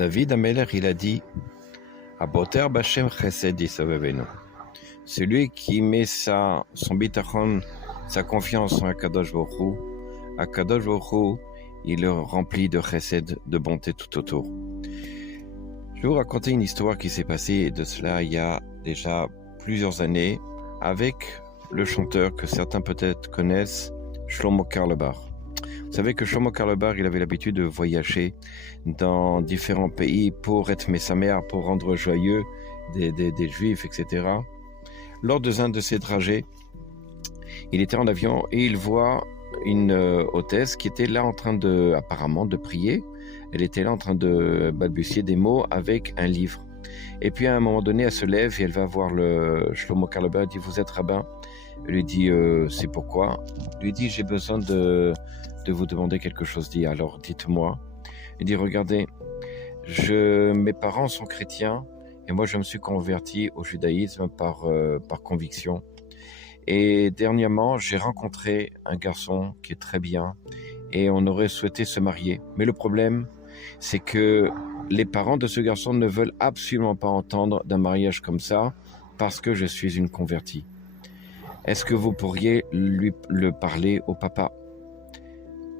David Ameler, il a dit Aboter Bashem Chesed Yisavevenu. Celui qui met son bitachon, sa confiance en Akadosh Baruch Hu, il le remplit de chesed, de bonté tout autour. Je vais vous raconter une histoire qui s'est passée de cela il y a déjà plusieurs années avec le chanteur que certains peut-être connaissent, Shlomo Carlebach. Vous savez que Shlomo Carlebach, il avait l'habitude de voyager dans différents pays pour être Mesamer, pour rendre joyeux des Juifs, etc. Lors d'un de ses trajets, il était en avion et il voit une hôtesse qui était là en train apparemment de prier. Elle était là en train de balbutier des mots avec un livre. Et puis à un moment donné, elle se lève et elle va voir le Shlomo Carlebach. Elle dit, vous êtes rabbin? Elle lui dit, c'est pourquoi? Il lui dit, j'ai besoin de vous demander quelque chose. Dit, alors dites-moi. Il dit, regardez, mes parents sont chrétiens et moi je me suis converti au judaïsme par conviction. Et dernièrement, j'ai rencontré un garçon qui est très bien et on aurait souhaité se marier. Mais le problème, c'est que les parents de ce garçon ne veulent absolument pas entendre d'un mariage comme ça parce que je suis une convertie. Est-ce que vous pourriez le parler au papa?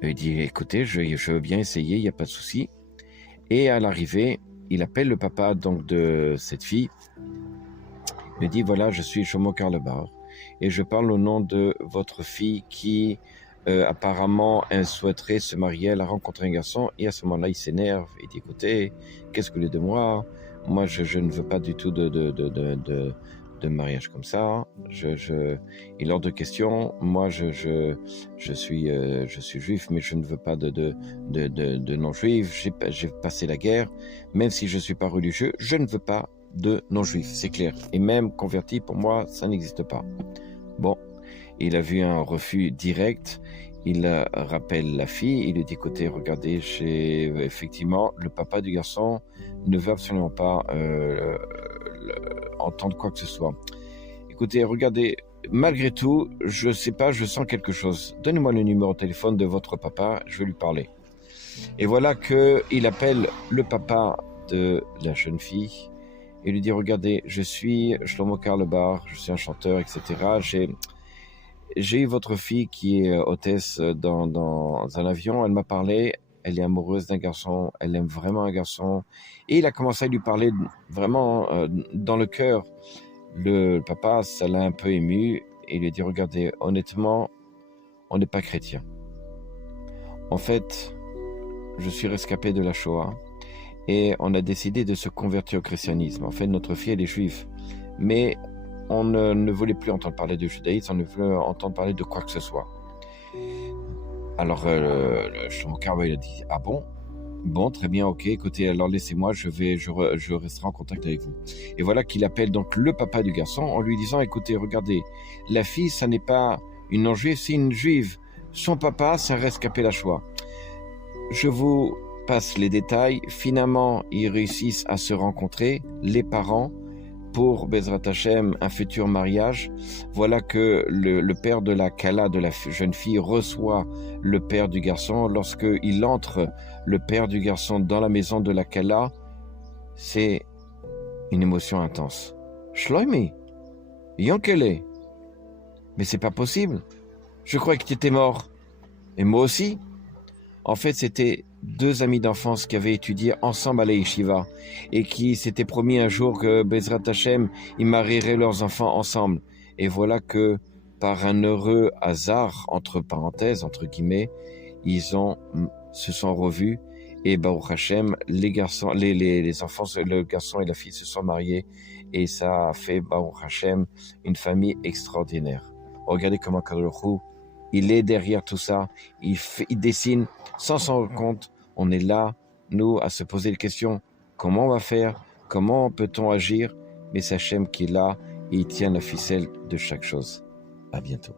Il dit, écoutez, je veux bien essayer, il n'y a pas de souci. Et à l'arrivée, il appelle le papa donc de cette fille. Il dit, voilà, je suis Shlomo Carlebach et je parle au nom de votre fille qui apparemment elle souhaiterait se marier. Elle a rencontré un garçon et à ce moment-là, il s'énerve. Il dit, écoutez, qu'est-ce que vous voulez de moi? Moi, je ne veux pas du tout de mariage comme ça. Il est hors de question. Moi, je suis juif, mais je ne veux pas de non-juif. J'ai passé la guerre. Même si je ne suis pas religieux, je ne veux pas de non-juif, c'est clair. Et même converti, pour moi, ça n'existe pas. Bon, il a vu un refus direct. Il rappelle la fille. Il lui dit, écoutez, regardez, effectivement, le papa du garçon ne veut absolument pas entendre quoi que ce soit. Écoutez, regardez, malgré tout, je sais pas, je sens quelque chose. Donnez-moi le numéro de téléphone de votre papa, je vais lui parler. Et voilà qu'il appelle le papa de la jeune fille et lui dit, regardez, je suis Shlomo Carlebach, je suis un chanteur, etc. J'ai eu votre fille qui est hôtesse dans un avion, elle m'a parlé, elle est amoureuse d'un garçon, elle aime vraiment un garçon. Et il a commencé à lui parler vraiment dans le cœur. Le papa, ça l'a un peu ému et il lui a dit, regardez, honnêtement, on n'est pas chrétien. En fait, je suis rescapé de la Shoah et on a décidé de se convertir au christianisme. En fait, notre fille, elle est juive. Mais on ne voulait plus entendre parler de judaïsme, on ne voulait entendre parler de quoi que ce soit. Alors, le Shlomo Carlebach, il a dit, ah bon? Bon, très bien, ok, écoutez, alors laissez-moi, je resterai en contact avec vous. Et voilà qu'il appelle donc le papa du garçon en lui disant, écoutez, regardez, la fille, ça n'est pas une non-juive, c'est une juive. Son papa, c'est un rescapé la Shoah. Je vous passe les détails. Finalement, ils réussissent à se rencontrer, les parents, pour Bezrat Hashem, un futur mariage. Voilà que le père de la Kala, de la jeune fille, reçoit le père du garçon. Lorsqu'il entre, le père du garçon, dans la maison de la Kala, c'est une émotion intense. Shloimi, Yankele, mais c'est pas possible. Je croyais que tu étais mort. Et moi aussi. En fait, c'était deux amis d'enfance qui avaient étudié ensemble à la Yeshiva et qui s'étaient promis un jour que Bezrat Hashem, ils marieraient leurs enfants ensemble. Et voilà que, par un heureux hasard, entre parenthèses, entre guillemets, se sont revus et Baruch Hashem, les enfants, le garçon et la fille se sont mariés et ça a fait Baruch Hashem une famille extraordinaire. Regardez comment Kadosh Hu, il est derrière tout ça, il dessine sans s'en rendre compte. On est là, nous, à se poser les questions. Comment on va faire? Comment peut-on agir? Mais c'est Hachem qui est là et il tient la ficelle de chaque chose. À bientôt.